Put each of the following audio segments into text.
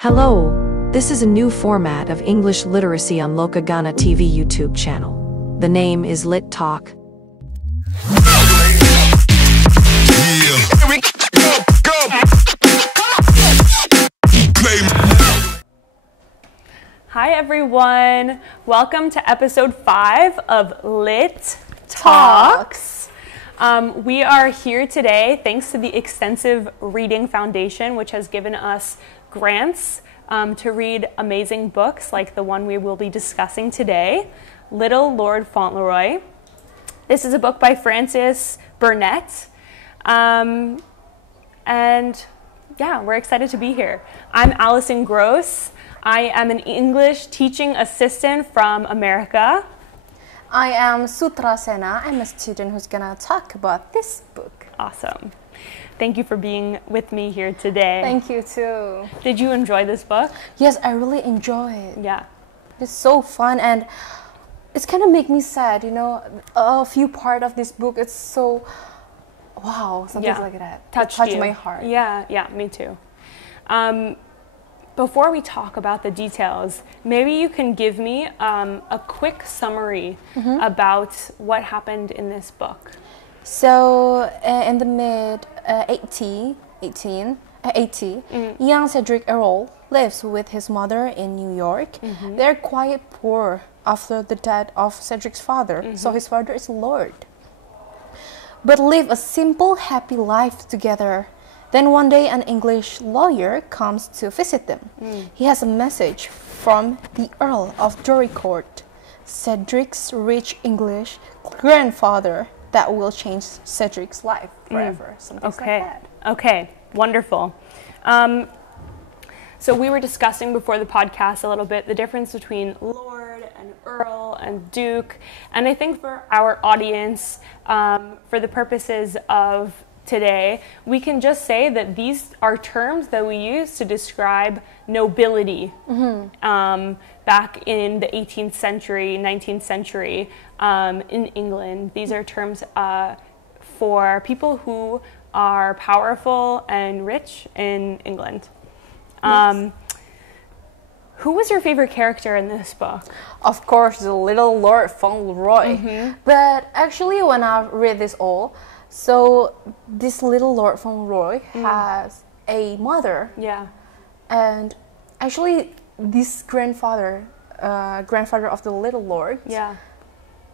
Hello, this is a new format of English literacy on Lokaghana TV YouTube channel. The name is Lit Talk. Hi everyone, welcome to episode 5 of Lit Talks. We are here today thanks to the Extensive Reading Foundation, which has given us grants to read amazing books like the one we will be discussing today, Little Lord Fauntleroy. This is a book by Hodgson Burnett. And yeah, we're excited to be here. I'm Allison Gross. I am an English teaching assistant from America. I am Sutra. I'm a student who's gonna talk about this book. Awesome. Thank you for being with me here today. Thank you too. Did you enjoy this book? Yes, I really enjoy it. Yeah. It's so fun and it's kind of make me sad, you know. A few part of this book, it's so, wow, something like that. Touched my heart. Yeah, me too. Before we talk about the details, maybe you can give me a quick summary about what happened in this book. So, in the mid-80s, young Cedric Errol lives with his mother in New York. They're quite poor after the death of Cedric's father, so his father is Lord. But live a simple, happy life together. Then one day an English lawyer comes to visit them. He has a message from the Earl of Dorincourt, Cedric's rich English grandfather, that will change Cedric's life forever. Something like that. Okay, wonderful. So we were discussing before the podcast a little bit the difference between Lord and Earl and Duke. And I think for our audience, for the purposes of today, we can just say that these are terms that we use to describe nobility back in the 18th century, 19th century in England. These are terms for people who are powerful and rich in England. Yes. Who was your favorite character in this book? Of course, the little Lord Fauntleroy. But actually, when I read this all, so this little Lord Fauntleroy has a mother. Yeah. And actually, this grandfather of the little Lord,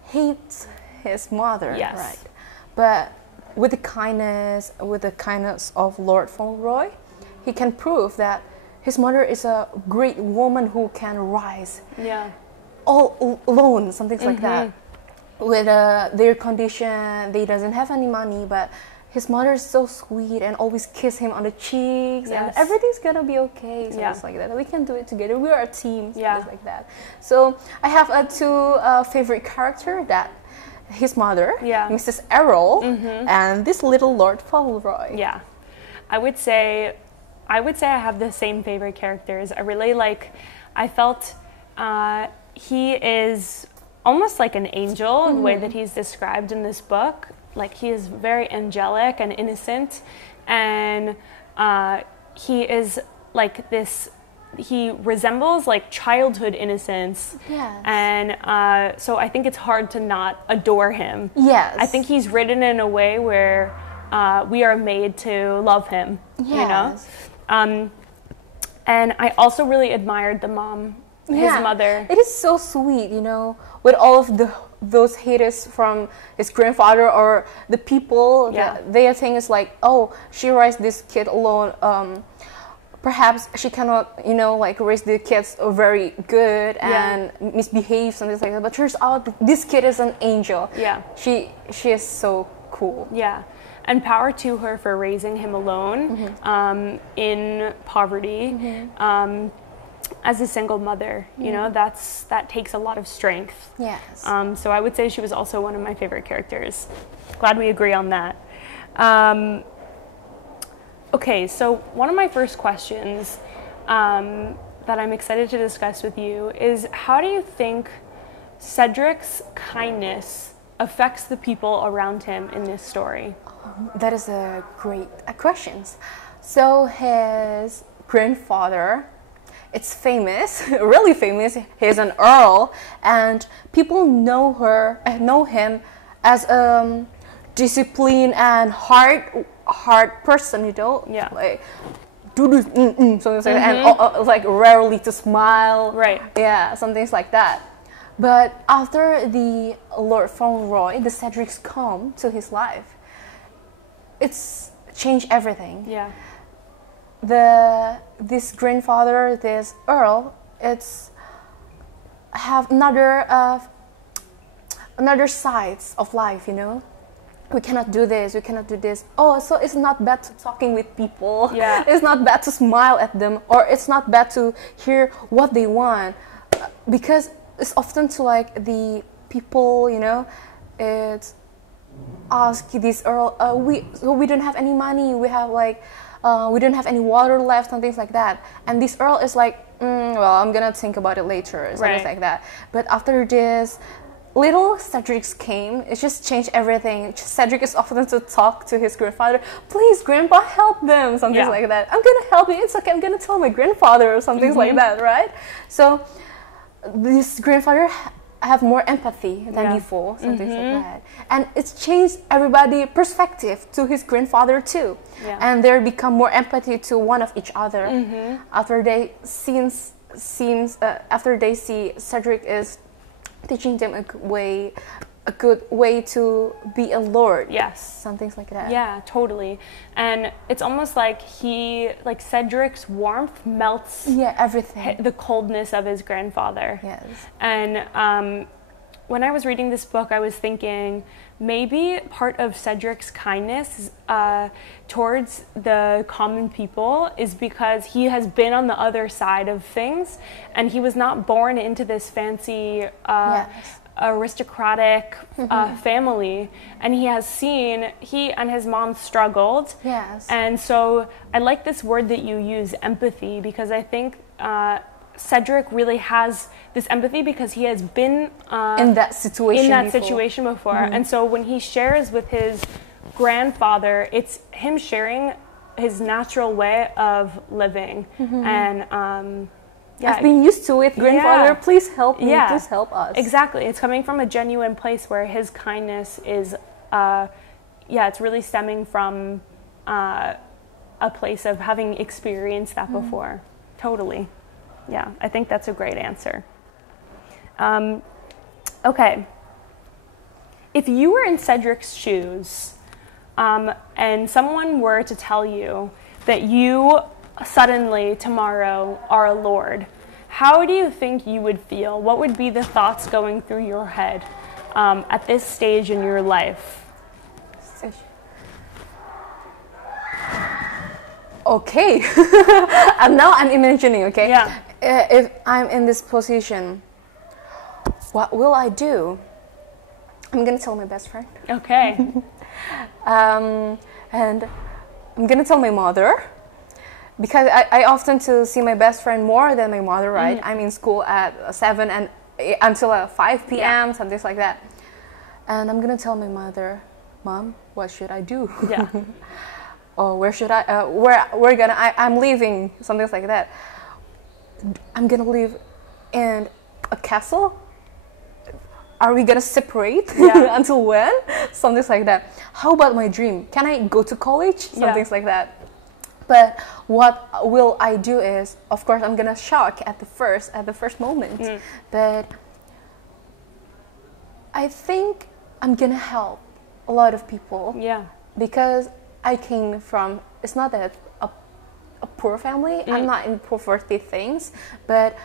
hates his mother. Yes. Right. But with the kindness of Lord Fauntleroy, he can prove that his mother is a great woman who can rise. Yeah. All alone, something like that. With their condition, they doesn't have any money, but his mother is so sweet and always kiss him on the cheeks, and everything's gonna be okay. Something like that. We can do it together. We are a team. Something like that. So I have two favorite character, that his mother, Mrs. Errol, and this little Lord Fauntleroy. Yeah, I would say I have the same favorite characters. I felt he is almost like an angel in the way that he's described in this book. Like, he is very angelic and innocent, and he is like this, he resembles like childhood innocence. Yes. And so I think it's hard to not adore him. Yes. I think he's written in a way where we are made to love him. Yes. You know? And I also really admired the mom, his mother. It is so sweet, you know, with all of those haters from his grandfather or the people. Their thing is like, oh, she raised this kid alone. Perhaps she cannot, you know, like raise the kids very good and misbehave, something like that. But turns out this kid is an angel. Yeah, she is so cool. Yeah. And power to her for raising him alone in poverty. As a single mother, you know, that takes a lot of strength. Yes. So I would say she was also one of my favorite characters. Glad we agree on that. Okay, so one of my first questions that I'm excited to discuss with you is, how do you think Cedric's kindness affects the people around him in this story? That is a great question. So his grandfather it's famous, really famous. He's an earl, and people know him as a disciplined and hard person, you know. Yeah. Like do this, something like that, and like rarely to smile. Right. Yeah, some things like that. But after the Lord Fauntleroy, the Cedrics come to his life, it's changed everything. Yeah. This grandfather, this earl, it's have another sides of life, you know. We cannot do this, we cannot do this. Oh, so it's not bad to talking with people. Yeah. It's not bad to smile at them, or it's not bad to hear what they want, because it's often to like the people, you know, it's ask this earl, we don't have any money, we have like we don't have any water left and things like that, and this earl is like, well, I'm gonna think about it later, something like that. But after this, little Cedrics came, it just changed everything. Cedric is often to talk to his grandfather, please grandpa, help them, something like that. I'm gonna help you, it's okay, I'm gonna tell my grandfather, or something like that, right? So this grandfather have more empathy than before, something like that, and it's changed everybody's perspective to his grandfather too, and they become more empathy to one of each other after they after they see Cedric is teaching them a good way to be a lord. Yes. Some things like that. Yeah, totally. And it's almost like Cedric's warmth melts everything. The coldness of his grandfather. Yes. And when I was reading this book, I was thinking maybe part of Cedric's kindness towards the common people is because he has been on the other side of things, and he was not born into this fancy aristocratic family, and he and his mom struggled. Yes. And so I like this word that you use, empathy, because I think Cedric really has this empathy because he has been in that situation before. And so when he shares with his grandfather, it's him sharing his natural way of living. And I've been used to it, grandfather, please help me, please help us. Exactly. It's coming from a genuine place where his kindness is it's really stemming from a place of having experienced that before. Totally. Yeah, I think that's a great answer. Okay. If you were in Cedric's shoes, and someone were to tell you that you suddenly tomorrow are a lord, how do you think you would feel? What would be the thoughts going through your head at this stage in your life? Okay. And now I'm imagining, okay? Yeah. If I'm in this position, what will I do? I'm gonna tell my best friend. Okay. And I'm gonna tell my mother, because I often to see my best friend more than my mother, right? I'm in school at 7 and until 5 p.m., something like that. And I'm gonna tell my mother, Mom, what should I do? Yeah. Or where should I, I'm leaving, something like that. I'm gonna live in a castle? Are we gonna separate until when? Something like that. How about my dream? Can I go to college? Something like that. But what will I do is, of course, I'm gonna shock at the first moment. But I think I'm gonna help a lot of people. Yeah. Because I came from, it's not that a poor family. I'm not in poverty things, but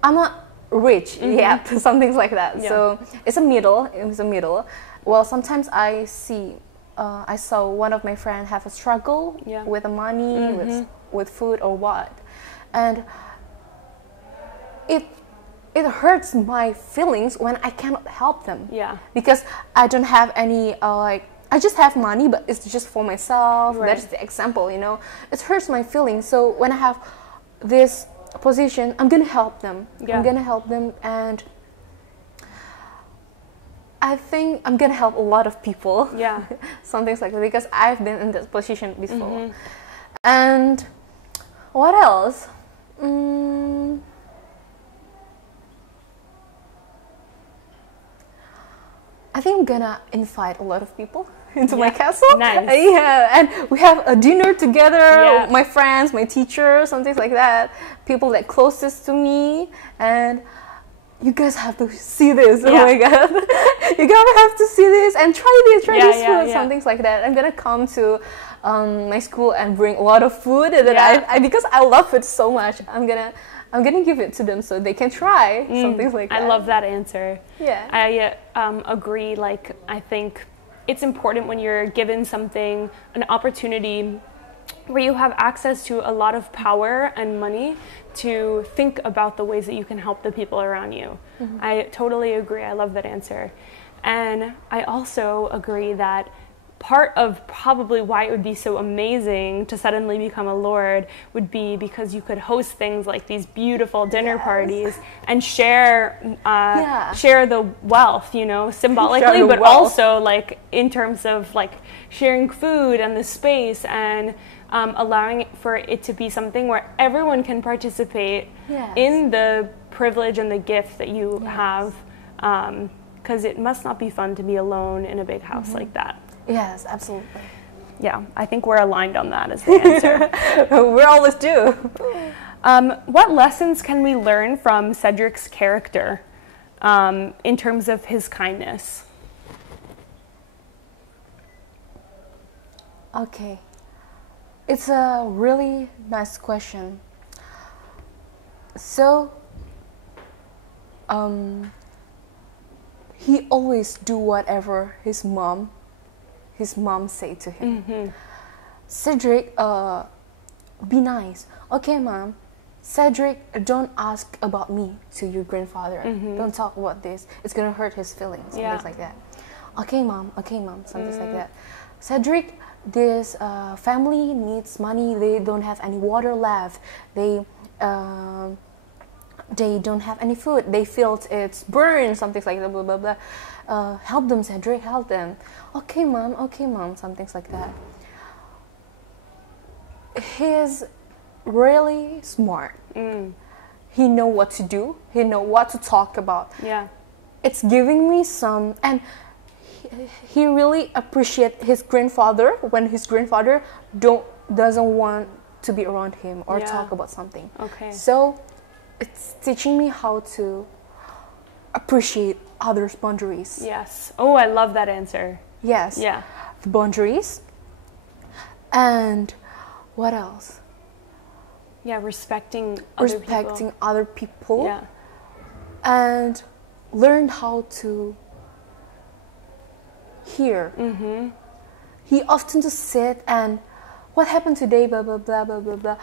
I'm not rich yet. Some things like that. Yeah. So it's a middle. Well, sometimes I saw one of my friends have a struggle with the money, with food or what, and it hurts my feelings when I cannot help them. Yeah. Because I don't have any I just have money, but it's just for myself. Right. That's the example, you know. It hurts my feelings. So when I have this position, I'm gonna help them. Yeah. I'm gonna help them, and I think I'm gonna help a lot of people. Yeah. Some things like that, because I've been in this position before. And what else? I think I'm gonna invite a lot of people into my castle. Nice. Yeah, and we have a dinner together. Yeah. My friends, my teachers, something like that. People that closest to me, and you guys have to see this. Yeah. Oh my god, you gotta have to see this and try this food, some things like that. I'm gonna come to my school and bring a lot of food that I because I love it so much. I'm gonna give it to them so they can try some things like that. I love that answer. Yeah. I agree. Like, I think it's important when you're given something, an opportunity where you have access to a lot of power and money, to think about the ways that you can help the people around you. I totally agree. I love that answer. And I also agree that part of probably why it would be so amazing to suddenly become a lord would be because you could host things like these beautiful dinner parties and share the wealth, you know, symbolically, but also like in terms of like sharing food and the space, and allowing for it to be something where everyone can participate in the privilege and the gift that you have, because it must not be fun to be alone in a big house like that. Yes, absolutely. Yeah, I think we're aligned on that as the answer. We always do. What lessons can we learn from Cedric's character in terms of his kindness? Okay. It's a really nice question. So, he always do whatever his mom say to him. Cedric, be nice. Okay, mom. Cedric, don't ask about me to your grandfather. Don't talk about this. It's gonna hurt his feelings. Things like that. Okay, mom. Something like that. Cedric, this family needs money. They don't have any water left. They don't have any food. They feel it's burned. Something like that. Blah blah blah. Help them, Cedric. Help them. Okay, mom. Something like that. He's really smart. He know what to do. He know what to talk about. Yeah. It's giving me some, and he really appreciate his grandfather when his grandfather doesn't want to be around him or talk about something. Okay. So it's teaching me how to appreciate others' boundaries. Yes. Oh, I love that answer. Yes. Yeah. The boundaries. And what else? Yeah, respecting other people. Yeah. And learn how to hear. He often just sit and, what happened today, blah blah blah blah blah blah.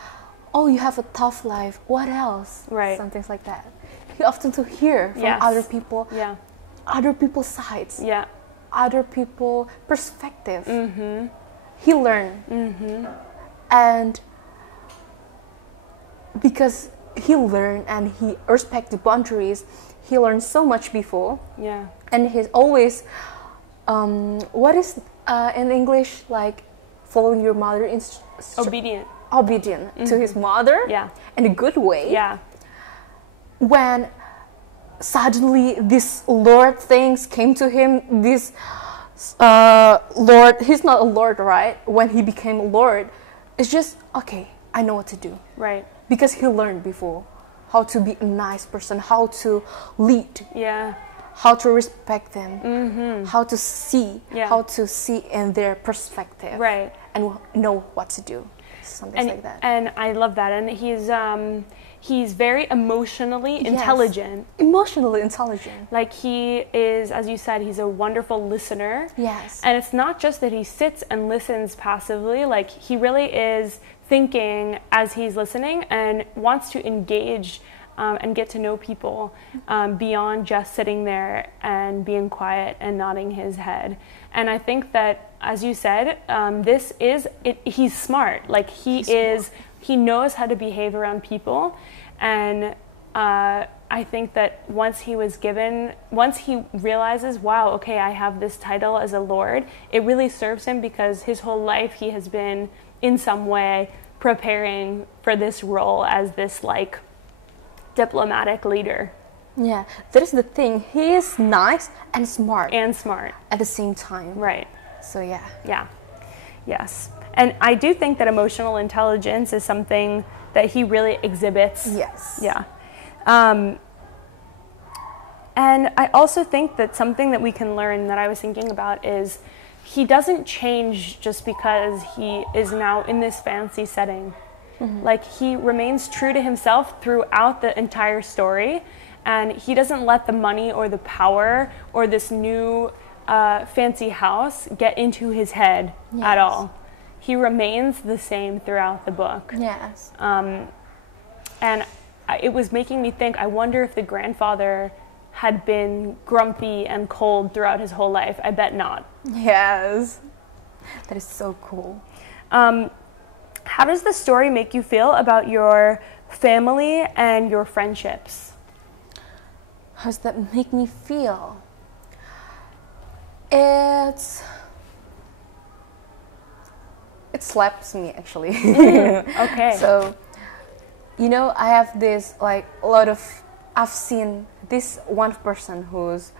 Oh, you have a tough life. What else? Right. Something like that. He often to hear from other people. Yeah. Other people's sides. Yeah. Other people perspective. He learned. And because he learned and he respect the boundaries, he learned so much before. Yeah. And he's always, what is in English, like following your mother obedient to his mother. Yeah. In a good way. Yeah. When suddenly this Lord things came to him, this Lord, he's not a Lord, right? When he became a Lord, it's just, okay, I know what to do. Right. Because he learned before how to be a nice person, how to lead. Yeah. How to respect them, how to see in their perspective, right, and know what to do, something like that. And I love that. And he's very emotionally intelligent. Emotionally intelligent. Like, he is, as you said, he's a wonderful listener. Yes. And it's not just that he sits and listens passively. Like, he really is thinking as he's listening and wants to engage and get to know people beyond just sitting there and being quiet and nodding his head. And I think that, as you said, he's smart. Like, he knows how to behave around people. And I think that once he realizes, wow, okay, I have this title as a lord, it really serves him, because his whole life he has been in some way preparing for this role as this, like, diplomatic leader. Yeah, that is the thing. He is nice and smart. And smart. At the same time. Right. So yeah. Yeah. Yes. And I do think that emotional intelligence is something that he really exhibits. Yes. Yeah. And I also think that something that we can learn that I was thinking about is he doesn't change just because he is now in this fancy setting. Mm-hmm. Like, he remains true to himself throughout the entire story, and he doesn't let the money or the power or this new fancy house get into his head at all. He remains the same throughout the book. Yes. And it was making me think, I wonder if the grandfather had been grumpy and cold throughout his whole life. I bet not. Yes. That is so cool. How does the story make you feel about your family and your friendships? How does that make me feel? It slaps me, actually. Okay. So, you know, I have this, like, a lot of, I've seen this one person who's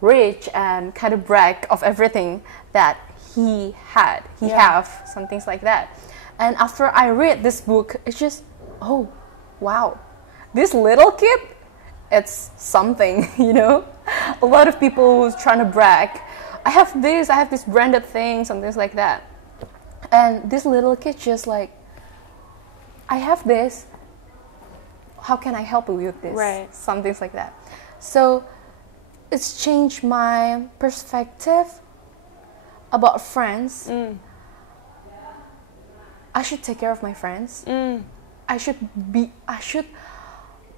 rich and kind of brag of everything that he had. He have some things like that. And after I read this book, it's just, oh, wow, this little kid, it's something, you know. A lot of people who's trying to brag. I have this branded thing, some things like that. And this little kid just like, I have this. How can I help you with this? Right. Some things like that. So it's changed my perspective about friends. I should take care of my friends. I should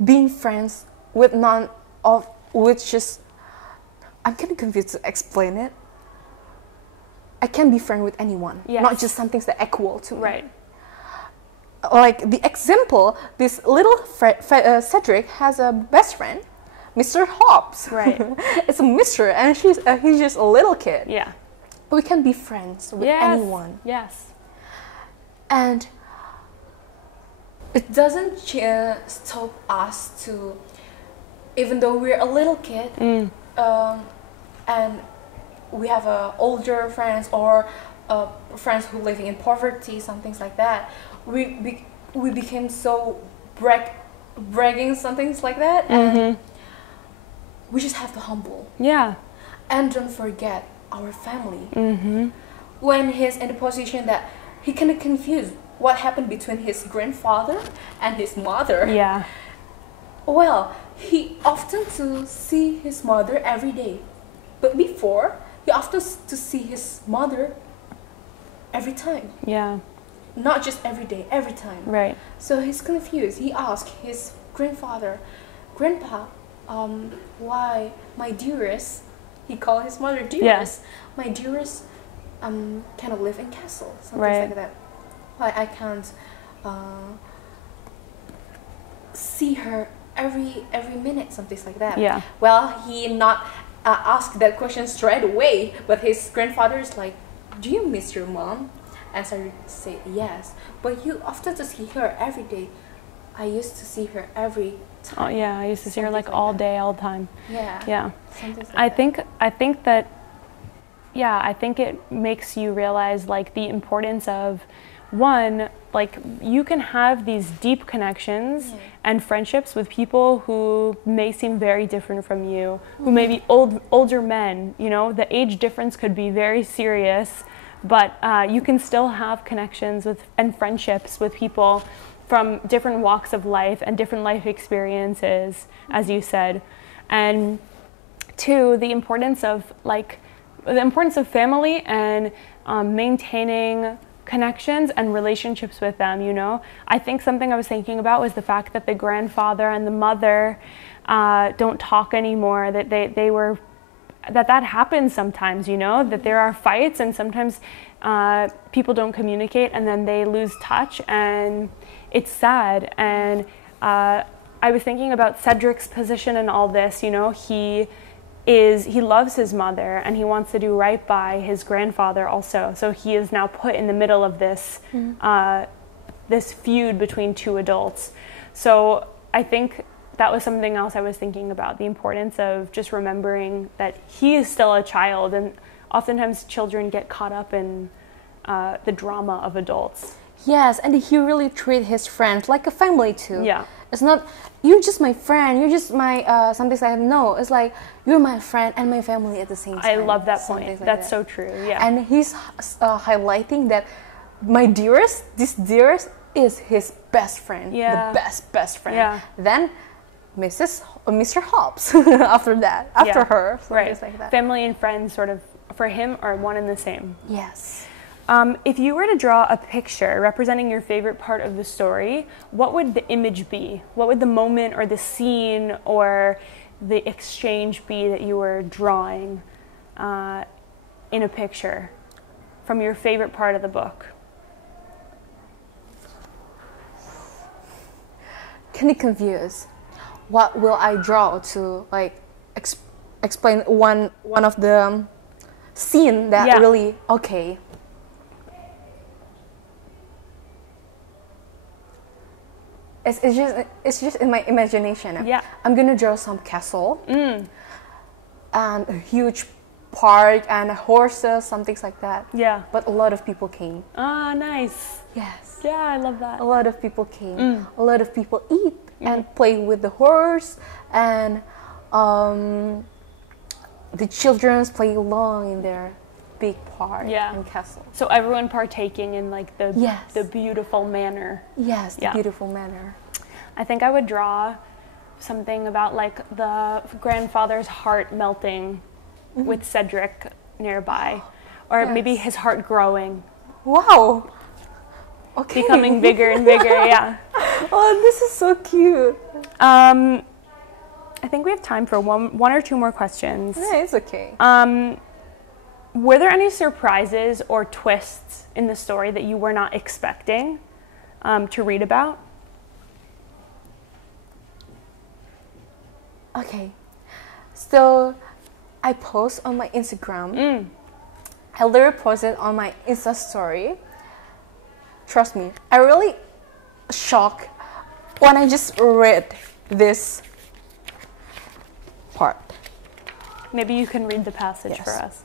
being friends with none of which just, I'm kind of confused to explain it. I can be friend with anyone, not just some things that are equal to me. Right. Like the example, this little Cedric has a best friend, Mr. Hobbs. Right. It's a Mr. and he's just a little kid. Yeah. But we can be friends with anyone. Yes. And it doesn't stop us to, even though we're a little kid, and we have older friends or friends who living in poverty, some things like that, we became so bragging, some things like that, and we just have to humble. Yeah. And don't forget our family. When he's in the position that he kind of confused what happened between his grandfather and his mother. Yeah. Well, he often to see his mother every day, but before he often to see his mother every time. Yeah. Not just every day, every time. Right. So he's confused. He asked his grandfather, "Grandpa, why my dearest?" He called his mother dearest. My dearest, kind of live in castle, something like that. Why I can't see her every minute, something like that. Yeah. Well, he not asked that question straight away, but his grandfather is like, "Do you miss your mom?" And Cedric said, "Yes, but you often to see her every day." I used to see her every time. Oh yeah, I used to see her like all day, all the time. Yeah. Yeah. Something like I think that I think it makes you realize like the importance of, one, like you can have these deep connections and friendships with people who may seem very different from you, who may be older men, you know, the age difference could be very serious, but you can still have connections with and friendships with people from different walks of life and different life experiences, as you said. And two, the importance of family and maintaining connections and relationships with them, you know. I think something I was thinking about was the fact that the grandfather and the mother don't talk anymore, that that happens sometimes, you know, that there are fights and sometimes people don't communicate and then they lose touch, and it's sad. And I was thinking about Cedric's position in all this, you know. He loves his mother and he wants to do right by his grandfather also. So he is now put in the middle of this this feud between two adults. So I think that was something else I was thinking about, the importance of just remembering that he is still a child, and oftentimes children get caught up in the drama of adults. Yes, and he really treat his friends like a family too. Yeah. It's not, you're just my friend, you're just my, something like that. No, it's like, you're my friend and my family at the same time. I love that point. Like That's that. so true, yeah. And he's highlighting that my dearest, this dearest is his best friend. Yeah. The best friend. Yeah. Then Mr. Hobbs after that, after Yeah. her. Right. Like that. Family and friends sort of, for him, are one and the same. Yes. If you were to draw a picture representing your favorite part of the story, what would the image be? What would the moment or the scene or the exchange be that you were drawing in a picture from your favorite part of the book? Can you confuse? What will I draw to like explain one of the scene that Yeah. really okay? It's just in my imagination. Yeah. I'm gonna draw some castle and a huge park and horses, some things like that. Yeah. But a lot of people came. Ah, nice. Yes. Yeah, I love that. A lot of people came. A lot of people eat and play with the horse, and the children's play along in their big park and castle. So everyone partaking in like the Yes. the beautiful manner. Yes, the Yeah. beautiful manner. I think I would draw something about like the grandfather's heart melting with Cedric nearby, or maybe Yes. his heart growing, Wow. Okay. becoming bigger and bigger. Yeah. Oh, this is so cute. I think we have time for one or two more questions. Yeah, it's okay. Were there any surprises or twists in the story that you were not expecting to read about? Okay. So I post on my Instagram. I literally posted on my Insta story. Trust me, I really shocked when I just read this part. Maybe you can read the passage Yes. for us.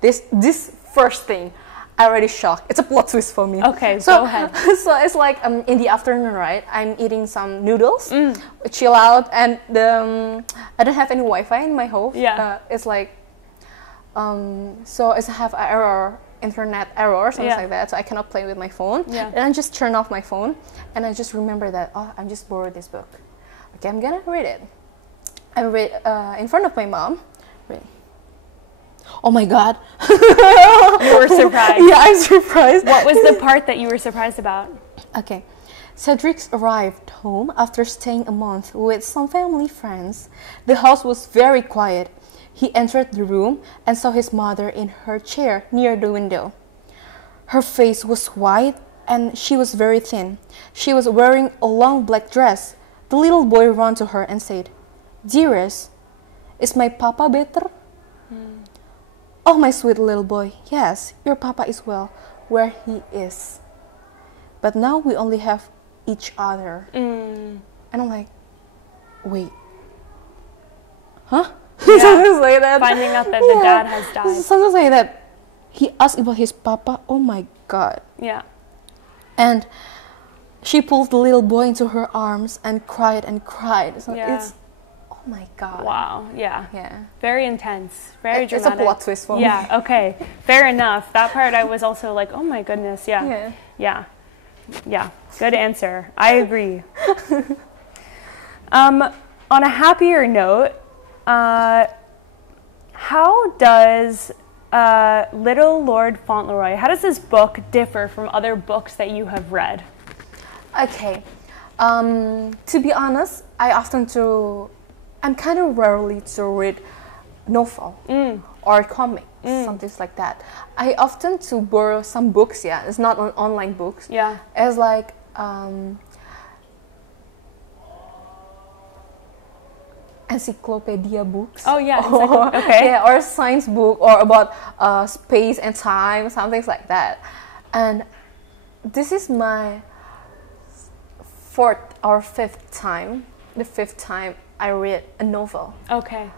This first thing, I already shocked. It's a plot twist for me. Okay, so, go ahead. So it's like in the afternoon, right? I'm eating some noodles, chill out, and I don't have any Wi-Fi in my home. Yeah. It's like, so it's have an error, internet error, or something like that. So I cannot play with my phone. Yeah. And I just turn off my phone, and I just remember that I just borrowed this book. Okay, I'm gonna read it. I read in front of my mom. Read. Oh my God. You were surprised. Yeah, I'm surprised. What was the part that you were surprised about? Okay. Cedric arrived home after staying a month with some family friends. The house was very quiet. He entered the room and saw his mother in her chair near the window. Her face was white and she was very thin. She was wearing a long black dress. The little boy ran to her and said, "Dearest, is my papa better?" "Oh, my sweet little boy, yes, your papa is well, where he is. But now we only have each other." And I'm like, wait. Huh? Yeah. Something like that. Finding out that the dad has died. Something like that. He asked about his papa. Oh my God. Yeah. And she pulled the little boy into her arms and cried and cried. So Yeah. it's, oh my God. Wow. Yeah. Yeah. Very intense. Very It's a dramatic. plot twist for me. Yeah. Okay. Fair enough. That part I was also like, oh my goodness. Yeah. Yeah. Yeah. Yeah. Good answer. I agree. On a happier note, how does Little Lord Fauntleroy, how does this book differ from other books that you have read? Okay. To be honest, I'm kind of rarely to read novel or comics, something like that. I often to borrow some books. Yeah, it's not on online books. Yeah. It's like encyclopedia books. Oh yeah. Okay. Yeah, or a science book or about space and time, something like that. And this is my 4th or 5th time the 5th time I read a novel. Okay.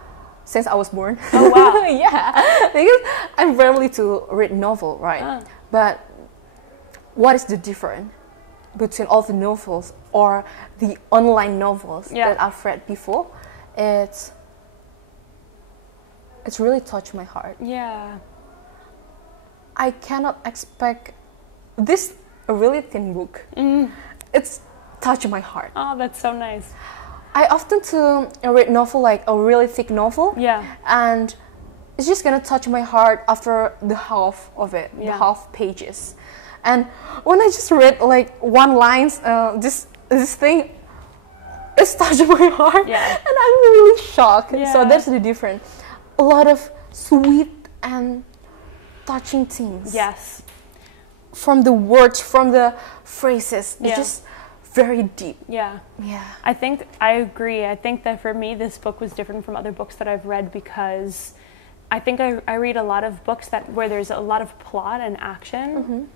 Since I was born. Oh, wow. Yeah, because I'm rarely to read novel, right? But what is the difference between all the novels or the online novels that I've read before? It's really touched my heart. Yeah. I cannot expect this a really thin book. It's touched my heart. Oh, that's so nice. I often to read novel like a really thick novel. Yeah. And it's just gonna touch my heart after the half of it, the half pages. And when I just read like one lines, this thing, it's touched my heart. Yeah. And I'm really shocked. Yeah. So that's the difference. A lot of sweet and touching things. Yes. From the words, from the phrases, it's just very deep. Yeah. Yeah. I agree. I think that for me, this book was different from other books that I've read because I think I read a lot of books where there's a lot of plot and action.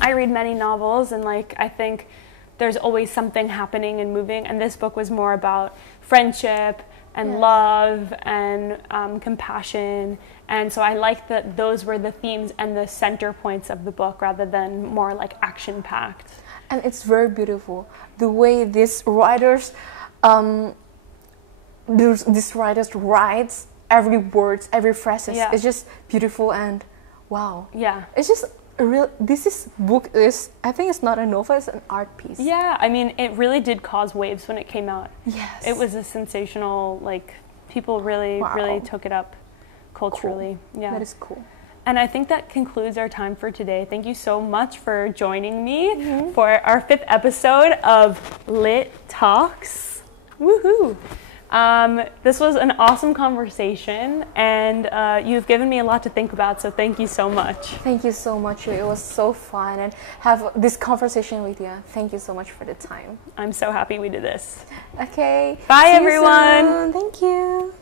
I read many novels and like I think there's always something happening and moving, and this book was more about friendship and love and compassion, and so I liked that those were the themes and the center points of the book rather than more like action packed. And it's very beautiful the way these writers writes every word, every phrase. It's just beautiful and wow. Yeah. It's just a real. Book is. I think it's not a novel. It's an art piece. Yeah. I mean, it really did cause waves when it came out. Yes. It was a sensational. Like people really took it up culturally. Cool. Yeah. That is cool. And I think that concludes our time for today. Thank you so much for joining me for our 5th episode of Lit Talks. Woohoo! This was an awesome conversation, and you've given me a lot to think about, so thank you so much. Thank you so much. It was so fun and have this conversation with you. Thank you so much for the time. I'm so happy we did this. Okay. Bye, everyone. Thank you.